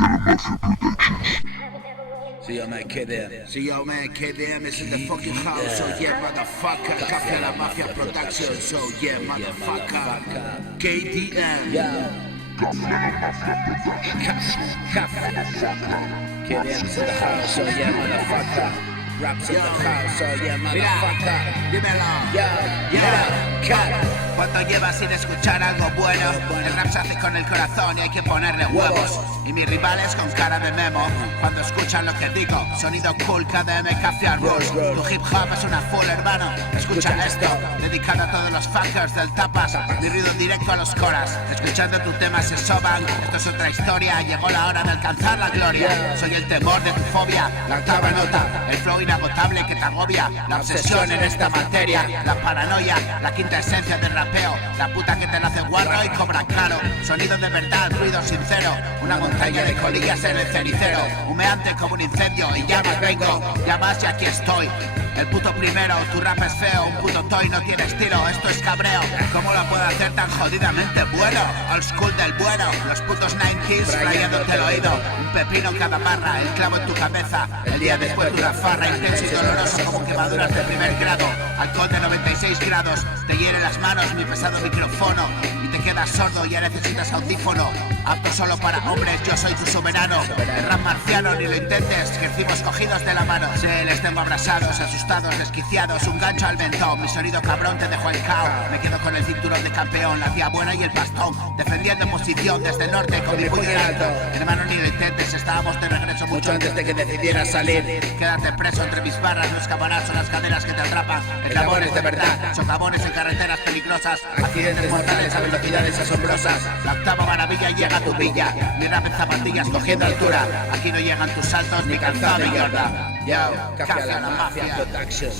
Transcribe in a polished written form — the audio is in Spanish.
See yo, man, KDM. See yo, man, KDM is in the fucking house, so yeah, motherfucker. Café La Mafia Production, so yeah, motherfucker. KDM. Yeah. KDM is in the house, so yeah, motherfucker. Raps in the house, so yeah, motherfucker. Dímelo. Yeah. Cat. ¿Cuánto llevas sin escuchar algo bueno? El rap se hace con el corazón y hay que ponerle huevos. Y mis rivales con cara de memo cuando escuchan lo que digo. Sonido cool, KDM, Café Rules. Tu hip hop es una full, hermano. Escucha esto, dedicado a todos los fuckers del tapas. Mi ruido directo a los coras. Escuchando tu tema se soban. Esto es otra historia, llegó la hora de alcanzar la gloria. Soy el temor de tu fobia, la octava nota, el flow inagotable que te agobia. La obsesión en esta materia, la paranoia, la quinta esencia del rapeo. La puta que te nace guarro y cobra caro. Sonido de verdad, ruido sincero. Una montaña de colillas en el cenicero. Humeante como un incendio y llamas vengo. Llamas y aquí estoy. El puto primero, tu rap es feo. Un puto toy no tiene estilo, esto es cabreo. ¿Cómo lo puedo hacer tan jodidamente bueno? Old school del bueno. Los putos 90s rayándote el oído. Un pepino en cada barra, el clavo en tu cabeza. El día después de una farra intenso y doloroso como quemaduras de primer grado. Alcohol de 96 grados, te hiere las manos mi pesado micrófono y te quedas sordo, ya necesitas audífono. Apto solo para hombres, yo soy tu soberano. El rap marciano, ni lo intentes, crecimos cogidos de la mano. Sí, les tengo abrasados, asustados, desquiciados, un gancho al mentón. Mi sonido cabrón te dejó el cao. Me quedo con el cinturón de campeón, la tía buena y el bastón. Defendiendo posición desde el norte con mi puño en alto. Hermano, ni lo intentes, estábamos de regreso mucho antes de que decidieras salir. Quédate preso entre mis barras, los cabanas son las cadenas que te atrapan. Eslabones de verdad, socavones en carreteras peligrosas. Accidentes mortales a velocidades asombrosas. La octava maravilla llega a tu villa. Mi rap en zapatillas cogiendo altura. Aquí no llegan tus saltos ni calzado de Jordan. Yo, Café La Mafia Production.